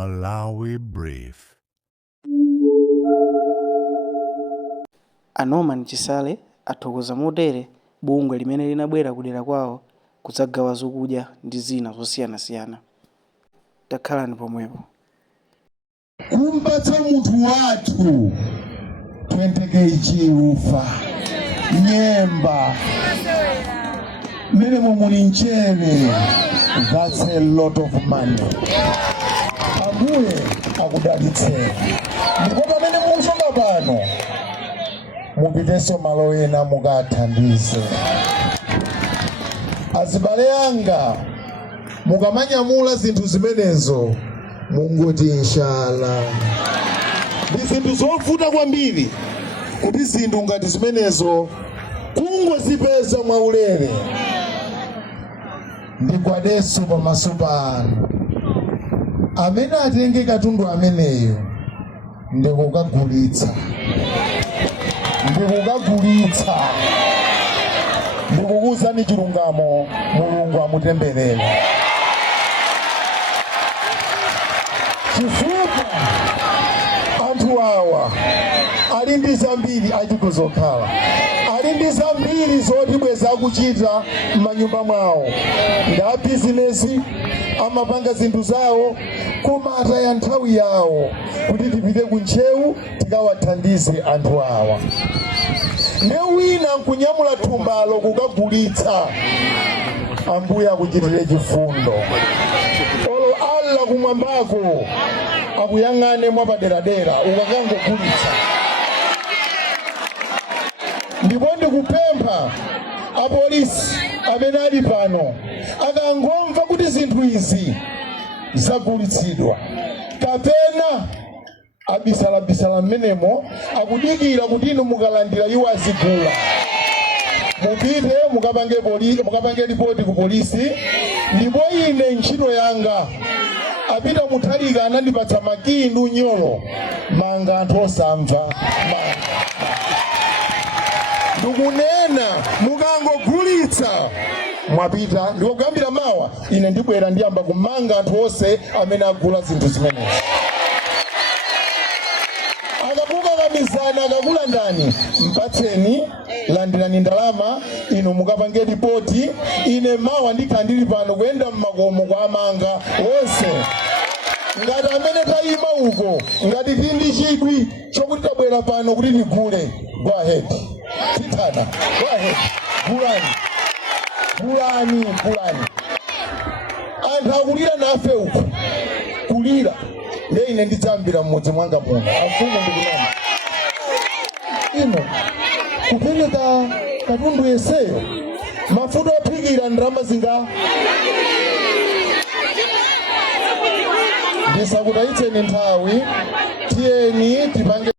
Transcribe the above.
Malawi Brief. Norman Chisale athokoza motere bungwe limene linabwera kudera kwawo kudzagawa zokudya ndi zina zosiyanasiyana. Takhalani pomwepo. Kumpatsa munthu wathu 20 kg ufa, nyemba, mene muli mchere, that's a lot of money. Ambuye akudalitseni. Ndipo pamene mukuchoka pano, mupitenso malo ena mukathandize. Azibale anga, mukamanyamula zinthu zimenezo, mungoti inshallah. Ndi zinthu zovuta kwambiri kuti zinthu ngati zimenezo kungozipeza mwaulere. Ndigwadenso pamaso panu. Amene atenge katundu ameneyo ndikukagulitsa. Ndikukuwuzani chilungamo, Mulungu amutemberere. Chifukwa anthu awa ali ndi zambiri achikuzokhala, ali ndi zambiri zoti bweza akuchita m'manyumba mwawo, nda bizinesi amapanga zinthu zawo, koma ataya nthawi yawo kuti tipite kuntchewu tikawathandize anthu awa. Ne wina nkunyamula thumbalo kukagulitsa, Ambuye akuchitire chifundo. Olo Allah kumwambako akuyang'ane mwapaderadera ukakangogulitsa. Ndipo ndikupempha apolisi amene ali pano akangomva kuti zinthu izi zagulitsidwa kapena abisala mmenemo akudikira kuti inu mukalandira iwo azigula, mupite mukapange ripoti ku polisi. Ndipo ine ntchito yanga apita muthalika anandipatsa makindu nyolo manga anthu osamva. Ndikunena mukangogulitsa mwapita, ndikugambira mawa ine ndibwera ndiyamba kumanga anthu onse amene agula zinthu zimenezi. Akakukakamizana akakulandani, mpatseni, landirani ndalama, inu mukapange ripoti. Ine mawa ndikhandili pano kuyenda mmakomo kwa amanga onse. Ngati amene tayima uko, ngati tindi chidwi chokuti tabwera pano kuti tigule, go ahead. Titana, go ahead. Gulani. Anthu akulira nafe uko. Kulira. Nde ine ndidzambira mmodzi mwanga muno. Afumu ndikunama. Ino, kupereka katundu yeseyo, mafuta ophikira ndalama zinga. Ndisakutayitseni nthawi, tiyeni tipange